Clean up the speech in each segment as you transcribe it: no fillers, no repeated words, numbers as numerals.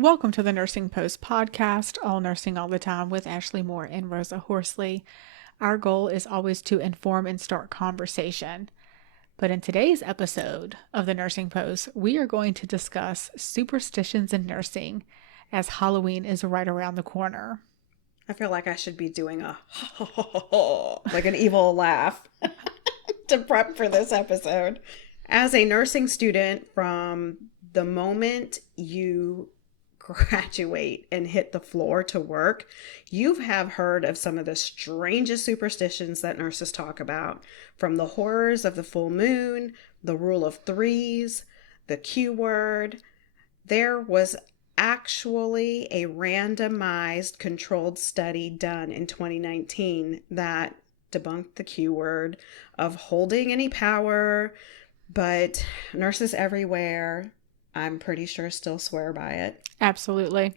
Welcome to the Nursing Post podcast, All Nursing All the Time with Ashley Moore and Rosa Horsley. Our goal is always to inform and start conversation. But in today's episode of the Nursing Post, we are going to discuss superstitions in nursing as Halloween is right around the corner. I feel like I should be doing a like an evil laugh to prep for this episode. As a nursing student, from the moment you graduate and hit the floor to work, you have heard of some of the strangest superstitions that nurses talk about, from the horrors of the full moon, the rule of threes, the Q word. There was actually a randomized controlled study done in 2019 that debunked the Q word of holding any power, but nurses everywhere, I'm pretty sure, still swear by it. Absolutely.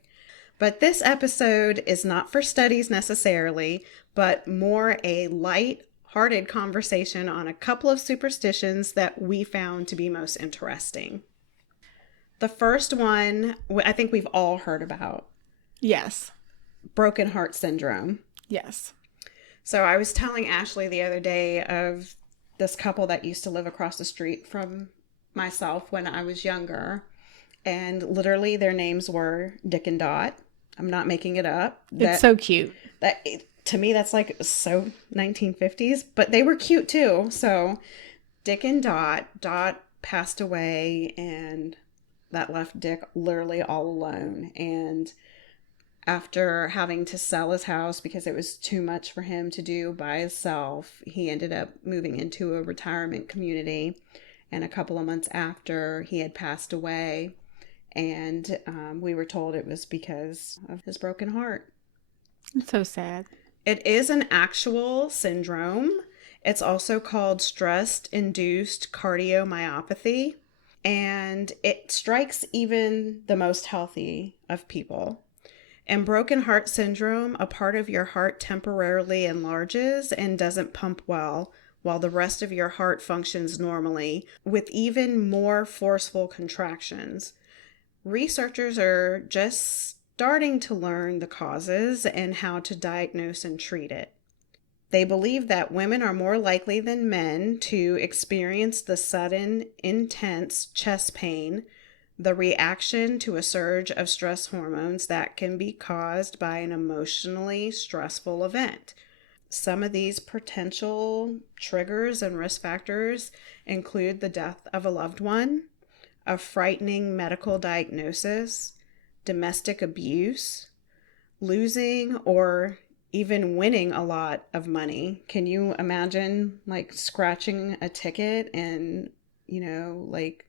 But this episode is not for studies necessarily, but more a light-hearted conversation on a couple of superstitions that we found to be most interesting. The first one, I think we've all heard about. Yes. Broken heart syndrome. Yes. So I was telling Ashley the other day of this couple that used to live across the street from myself when I was younger. And literally their names were Dick and Dot. I'm not making it up. It's so cute. To me, that's like so 1950s, but they were cute too. So Dick and Dot passed away, and that left Dick literally all alone. And after having to sell his house because it was too much for him to do by himself, he ended up moving into a retirement community. And a couple of months after, he had passed away. And we were told it was because of his broken heart. It's so sad. It is an actual syndrome. It's also called stress-induced cardiomyopathy. And it strikes even the most healthy of people. In broken heart syndrome, a part of your heart temporarily enlarges and doesn't pump well, while the rest of your heart functions normally, with even more forceful contractions. Researchers are just starting to learn the causes and how to diagnose and treat it. They believe that women are more likely than men to experience the sudden, intense chest pain, the reaction to a surge of stress hormones that can be caused by an emotionally stressful event. Some of these potential triggers and risk factors include the death of a loved one, a frightening medical diagnosis, domestic abuse, losing or even winning a lot of money. Can you imagine like scratching a ticket and, like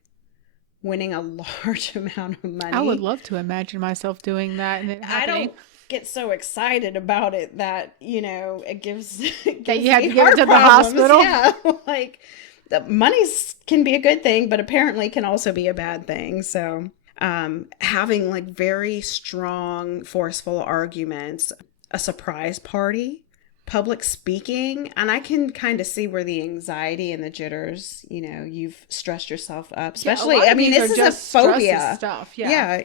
winning a large amount of money? I would love to imagine myself doing that and it happening. I don't get so excited about it that, it gives, That you have me to give it heart to the problems. hospital? Yeah, like the money can be a good thing, but apparently can also be a bad thing. So having like very strong, forceful arguments, a surprise party, public speaking, and I can kind of see where the anxiety and the jitters, you've stressed yourself up, especially, this is a phobia stuff. Yeah,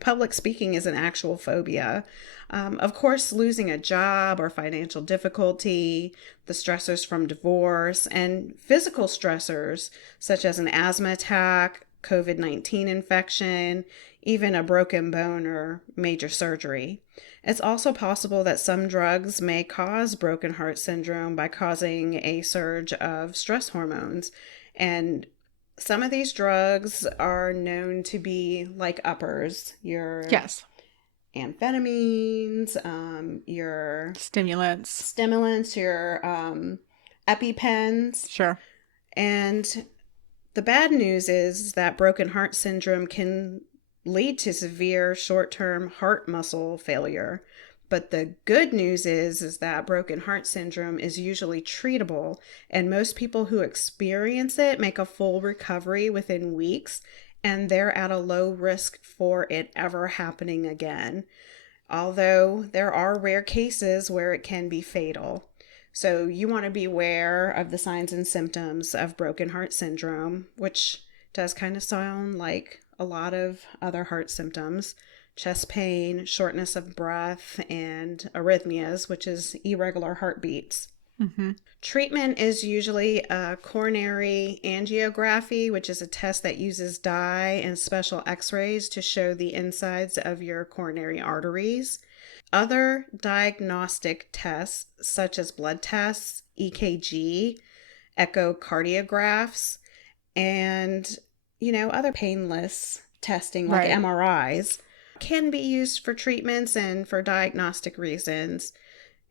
public speaking is an actual phobia. Of course, losing a job or financial difficulty, the stressors from divorce, and physical stressors such as an asthma attack, COVID-19 infection, even a broken bone or major surgery. It's also possible that some drugs may cause broken heart syndrome by causing a surge of stress hormones. And some of these drugs are known to be like uppers. Yes. Amphetamines, your Stimulants, your EpiPens. Sure. And the bad news is that broken heart syndrome can lead to severe short-term heart muscle failure. But the good news is that broken heart syndrome is usually treatable, and most people who experience it make a full recovery within weeks, and they're at a low risk for it ever happening again. Although there are rare cases where it can be fatal. So you want to be aware of the signs and symptoms of broken heart syndrome, which does kind of sound like a lot of other heart symptoms. chest pain, shortness of breath, and arrhythmias, which is irregular heartbeats. Mm-hmm. Treatment is usually a coronary angiography, which is a test that uses dye and special x-rays to show the insides of your coronary arteries. Other diagnostic tests, such as blood tests, EKG, echocardiographs, and, other painless testing like Right. MRIs, can be used for treatments and for diagnostic reasons.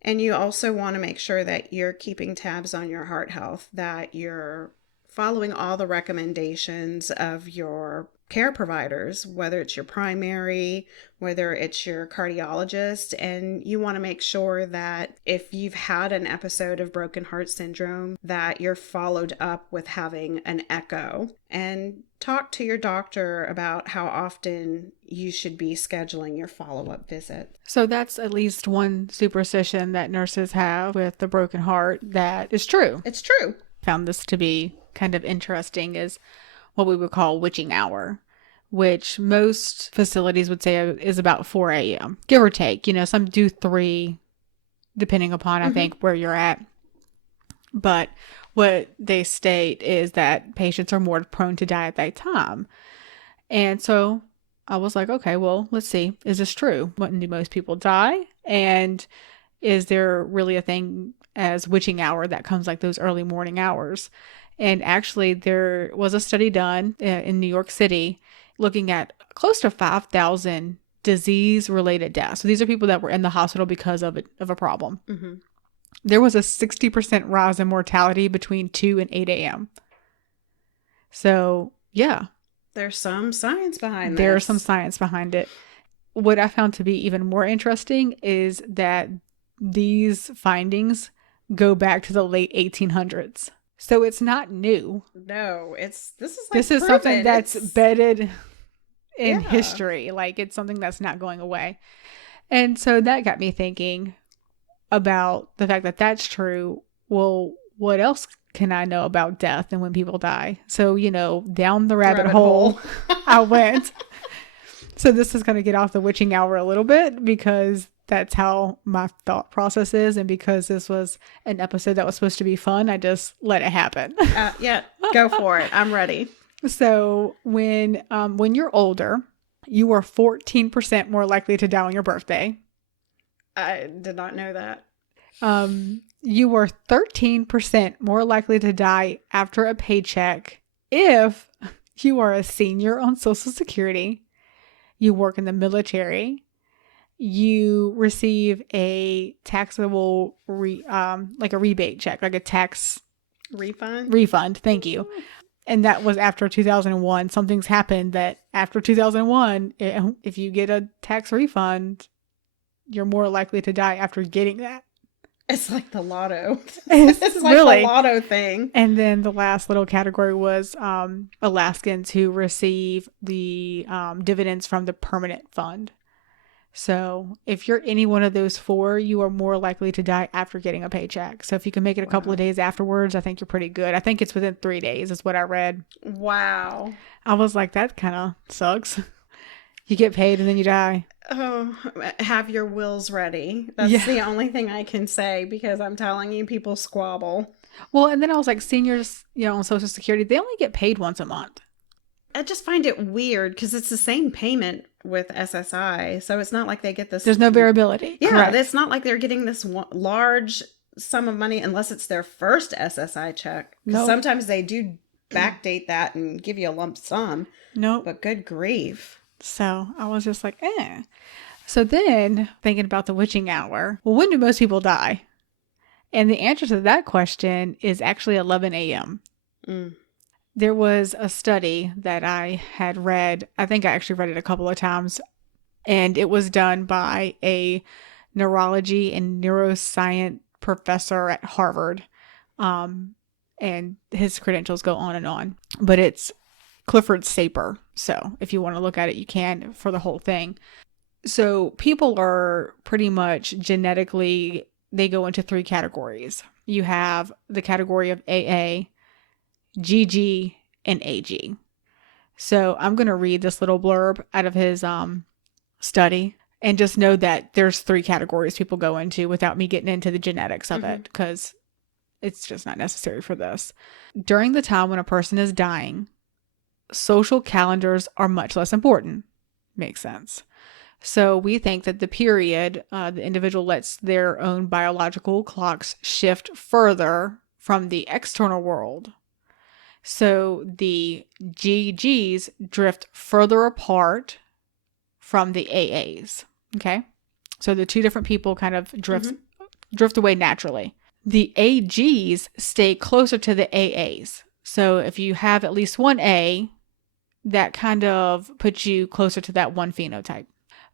And you also want to make sure that you're keeping tabs on your heart health, that you're following all the recommendations of your care providers, whether it's your primary, whether it's your cardiologist. And you want to make sure that if you've had an episode of broken heart syndrome, that you're followed up with having an echo, and talk to your doctor about how often you should be scheduling your follow-up visit. So that's at least one superstition that nurses have with the broken heart that is true. It's true. Found this to be kind of interesting is what we would call witching hour, which most facilities would say is about 4 a.m., give or take. Some do 3, depending upon, I think, where you're at. But what they state is that patients are more prone to die at that time. And so I was like, okay, well, let's see. Is this true? When do most people die? And is there really a thing as witching hour that comes like those early morning hours? And actually, there was a study done in New York City looking at close to 5,000 disease-related deaths. So these are people that were in the hospital because of a problem. Mm-hmm. There was a 60% rise in mortality between 2 and 8 a.m. So, yeah. There's some science behind this. There's some science behind it. What I found to be even more interesting is that these findings go back to the late 1800s. So it's not new. No, this is This is something that's bedded in Yeah. history. Like, it's something that's not going away. And so that got me thinking about the fact that that's true. Well, what else can I know about death and when people die? So, down the rabbit hole I went. So this is going to get off the witching hour a little bit because that's how my thought process is. And because this was an episode that was supposed to be fun, I just let it happen. Yeah, go for it. I'm ready. So when you're older, you are 14% more likely to die on your birthday. I did not know that. You are 13% more likely to die after a paycheck if you are a senior on Social Security, you work in the military, you receive a taxable like a rebate check, like a tax refund. Thank you. And that was after 2001. Something's happened that after 2001, if you get a tax refund, you're more likely to die after getting that. It's like the lotto. It's like really the lotto thing. And then the last little category was Alaskans who receive the dividends from the permanent fund. So if you're any one of those 4, you are more likely to die after getting a paycheck. So if you can make it a couple of days afterwards, I think you're pretty good. I think it's within 3 days is what I read. Wow. I was like, that kind of sucks. You get paid and then you die. Oh, have your wills ready. That's the only thing I can say, because I'm telling you, people squabble. Well, and then I was like, seniors, on Social Security, they only get paid once a month. I just find it weird because it's the same payment with SSI. So it's not like they get this. There's no variability. Yeah, Correct. it's not like they're getting this large sum of money unless it's their first SSI check. Nope. Sometimes they do backdate that and give you a lump sum. Nope. But good grief. So I was just like, eh. So then thinking about the witching hour, well, when do most people die? And the answer to that question is actually 11 a.m. There was a study that I had read. I think I actually read it a couple of times. And it was done by a neurology and neuroscience professor at Harvard. And his credentials go on and on. But it's Clifford Saper. So if you want to look at it, you can for the whole thing. So people are pretty much genetically, they go into 3 categories. You have the category of AA, GG, and AG. So I'm going to read this little blurb out of his study. And just know that there's 3 categories people go into without me getting into the genetics of it, because it's just not necessary for this. During the time when a person is dying, social calendars are much less important. Makes sense. So we think that the period, the individual lets their own biological clocks shift further from the external world. So the GGs drift further apart from the AAs. Okay. So the 2 different people kind of drift away naturally. The AGs stay closer to the AAs. So if you have at least one A, that kind of puts you closer to that one phenotype.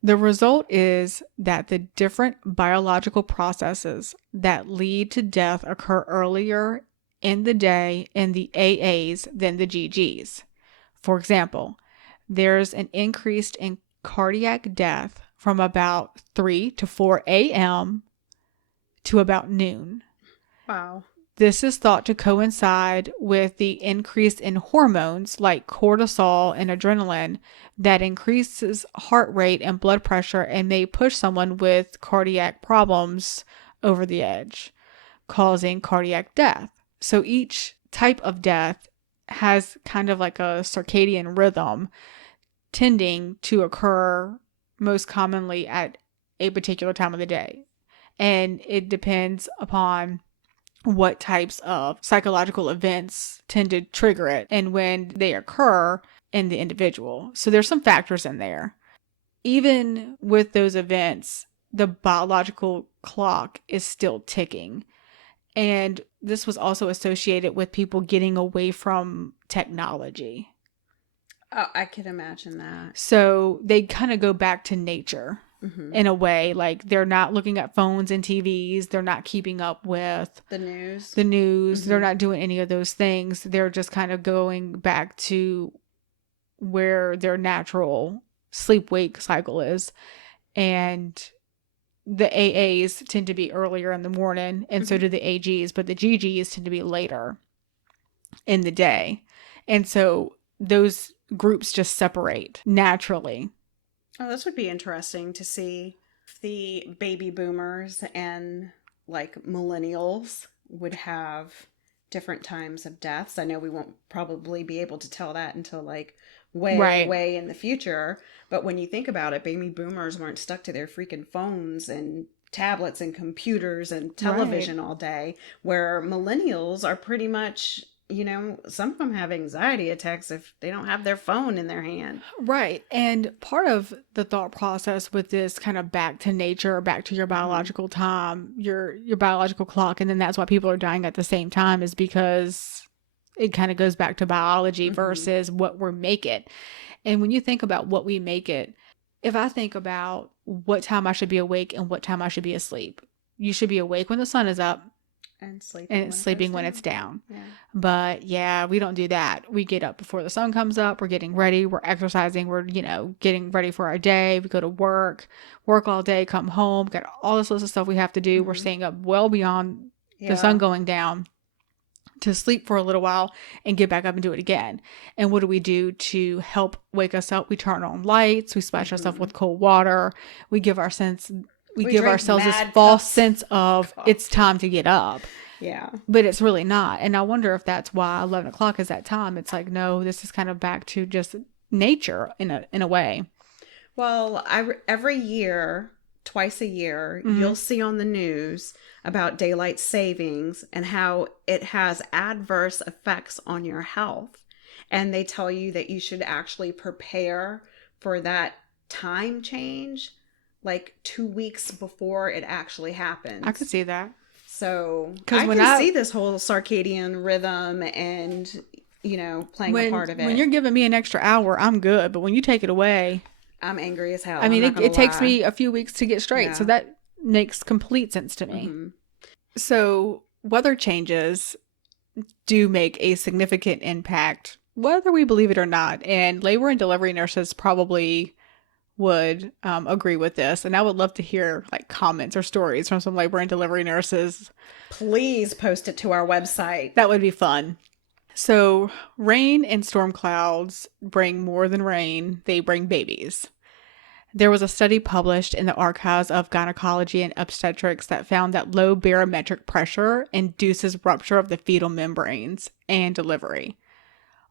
The result is that the different biological processes that lead to death occur earlier in the day in the AAs than the GGs. For example, there's an increase in cardiac death from about 3 to 4 a.m. to about noon. Wow. This is thought to coincide with the increase in hormones like cortisol and adrenaline that increases heart rate and blood pressure and may push someone with cardiac problems over the edge, causing cardiac death. So each type of death has kind of like a circadian rhythm tending to occur most commonly at a particular time of the day. And it depends upon what types of psychological events tend to trigger it and when they occur in the individual. So there's some factors in there. Even with those events, the biological clock is still ticking. And this was also associated with people getting away from technology. Oh, I can imagine that. So they kind of go back to nature. In a way, like they're not looking at phones and TVs. They're not keeping up with the news. They're not doing any of those things. They're just kind of going back to where their natural sleep-wake cycle is. And the AAs tend to be earlier in the morning, and so do the AGs, but the GGs tend to be later in the day. And so those groups just separate naturally. Oh, this would be interesting to see if the baby boomers and like millennials would have different times of deaths. I know we won't probably be able to tell that until like way in the future. But when you think about it, baby boomers weren't stuck to their freaking phones and tablets and computers and television all day, where millennials are pretty much, you know, some of them have anxiety attacks if they don't have their phone in their hand. Right. And part of the thought process with this kind of back to nature, back to your biological time, your biological clock, and then that's why people are dying at the same time, is because it kind of goes back to biology versus what we make it. And when you think about what we make it, if I think about what time I should be awake and what time I should be asleep, you should be awake when the sun is up. And sleeping when it's down. Yeah. But yeah, we don't do that. We get up before the sun comes up. We're getting ready. We're exercising. We're, getting ready for our day. We go to work all day, come home, got all this list of stuff we have to do. We're staying up well beyond the sun going down to sleep for a little while and get back up and do it again. And what do we do to help wake us up? We turn on lights. We splash ourselves with cold water. We give ourselves this false sense of it's time to get up. Yeah. But it's really not. And I wonder if that's why 11 o'clock is that time. It's like, no, this is kind of back to just nature in a way. Well, every year, twice a year, you'll see on the news about daylight savings and how it has adverse effects on your health. And they tell you that you should actually prepare for that time change like 2 weeks before it actually happens. I could see that. So I can see this whole circadian rhythm and, playing a part of it. When you're giving me an extra hour, I'm good. But when you take it away, I'm angry as hell. I mean, it takes me a few weeks to get straight. Yeah. So that makes complete sense to me. So weather changes do make a significant impact, whether we believe it or not. And labor and delivery nurses probably would agree with this, and I would love to hear like comments or stories from some labor and delivery nurses. Please post it to our website. That would be fun. So rain and storm clouds bring more than rain. They bring babies. There was a study published in the Archives of Gynecology and Obstetrics that found that low barometric pressure induces rupture of the fetal membranes and delivery.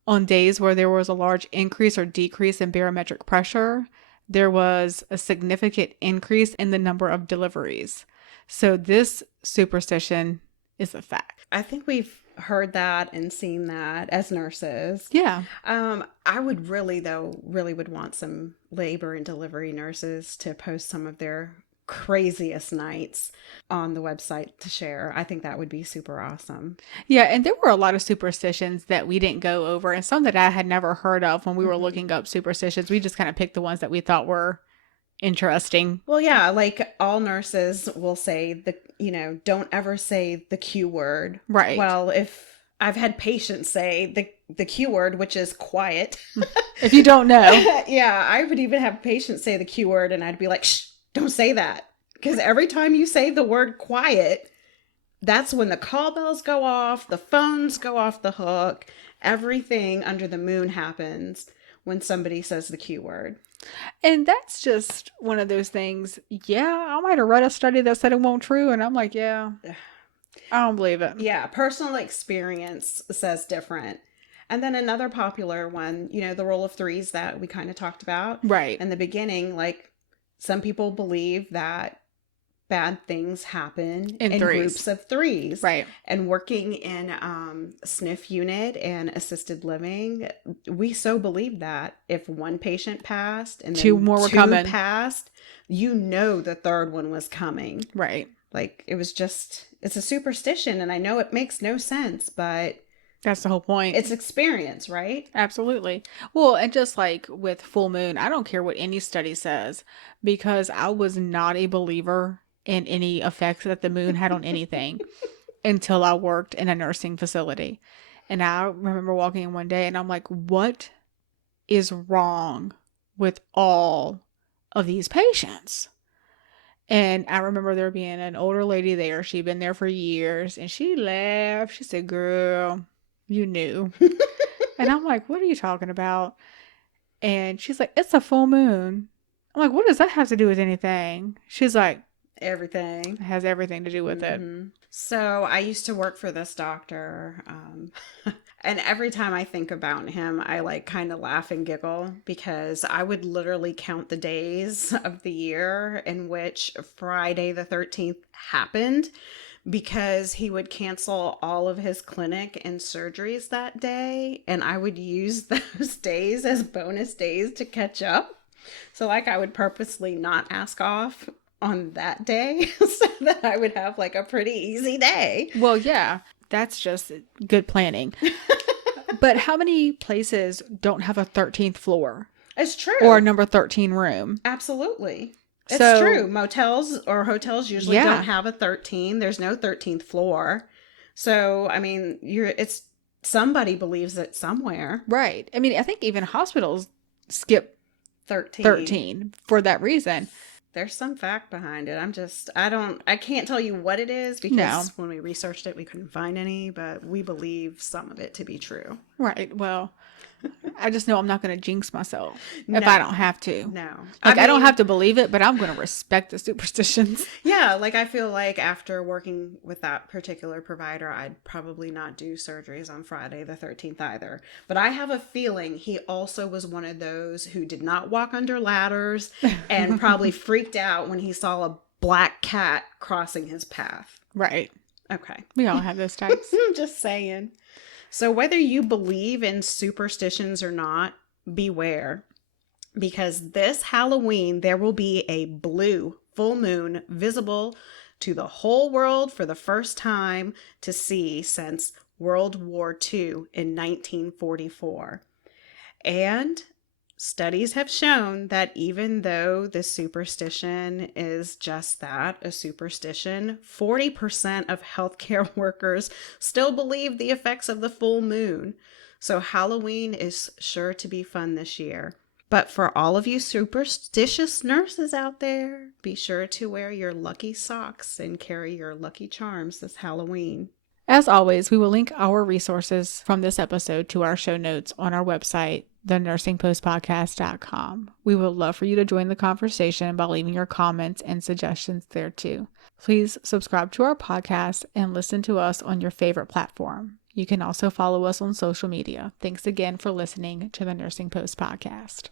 On days where there was a large increase or decrease in barometric pressure, there was a significant increase in the number of deliveries. So this superstition is a fact. I think we've heard that and seen that as nurses. Yeah. I would really would want some labor and delivery nurses to post some of their craziest nights on the website to share. I think that would be super awesome. Yeah, and there were a lot of superstitions that we didn't go over and some that I had never heard of when we were looking up superstitions. We just kind of picked the ones that we thought were interesting. Well, yeah, like all nurses will say don't ever say the Q word. Right. Well, if I've had patients say the Q word, which is quiet. If you don't know. Yeah, I would even have patients say the Q word and I'd be like, shh, don't say that. Because every time you say the word quiet, that's when the call bells go off, the phones go off the hook, everything under the moon happens when somebody says the Q word. And that's just one of those things. Yeah, I might have read a study that said it won't true. And I'm like, yeah, I don't believe it. Yeah, personal experience says different. And then another popular one, the rule of threes that we kind of talked about. Right. In the beginning, like some people believe that bad things happen in groups of threes. Right. And working in SNF unit and assisted living, we so believe that if one patient passed and then two more were coming, passed, the third one was coming. Right. Like it's a superstition, and I know it makes no sense, but that's the whole point. It's experience, right? Absolutely. Well, and just like with full moon, I don't care what any study says, because I was not a believer in any effects that the moon had on anything until I worked in a nursing facility. And I remember walking in one day and I'm like, what is wrong with all of these patients? And I remember there being an older lady there. She'd been there for years and she laughed. She said, girl, you knew. And I'm like, what are you talking about? And she's like, it's a full moon. I'm like, what does that have to do with anything? She's like, everything. It has everything to do with it. So I used to work for this doctor. And every time I think about him, I like kind of laugh and giggle because I would literally count the days of the year in which Friday the 13th happened, because he would cancel all of his clinic and surgeries that day. And I would use those days as bonus days to catch up. So like I would purposely not ask off on that day so that I would have like a pretty easy day. Well, yeah, that's just good planning. But how many places don't have a 13th floor? It's true. Or a number 13 room? Absolutely. It's true. Motels or hotels usually don't have a 13. There's no 13th floor. So, I mean, somebody believes it somewhere. Right. I mean, I think even hospitals skip 13 for that reason. There's some fact behind it. I can't tell you what it is because when we researched it, we couldn't find any, but we believe some of it to be true. Right. Well, I just know I'm not going to jinx myself if I don't have to. No. I don't have to believe it, but I'm going to respect the superstitions. Yeah. Like I feel like after working with that particular provider, I'd probably not do surgeries on Friday the 13th either. But I have a feeling he also was one of those who did not walk under ladders and probably freaked out when he saw a black cat crossing his path. Right. Okay. We all have those types. I'm just saying. So whether you believe in superstitions or not, beware. Because this Halloween, there will be a blue full moon visible to the whole world for the first time to see since World War II in 1944. And studies have shown that even though the superstition is just that, a superstition, 40% of healthcare workers still believe the effects of the full moon. So Halloween is sure to be fun this year. But for all of you superstitious nurses out there, be sure to wear your lucky socks and carry your lucky charms this Halloween. As always, we will link our resources from this episode to our show notes on our website, thenursingpostpodcast.com. We would love for you to join the conversation by leaving your comments and suggestions there too. Please subscribe to our podcast and listen to us on your favorite platform. You can also follow us on social media. Thanks again for listening to the Nursing Post Podcast.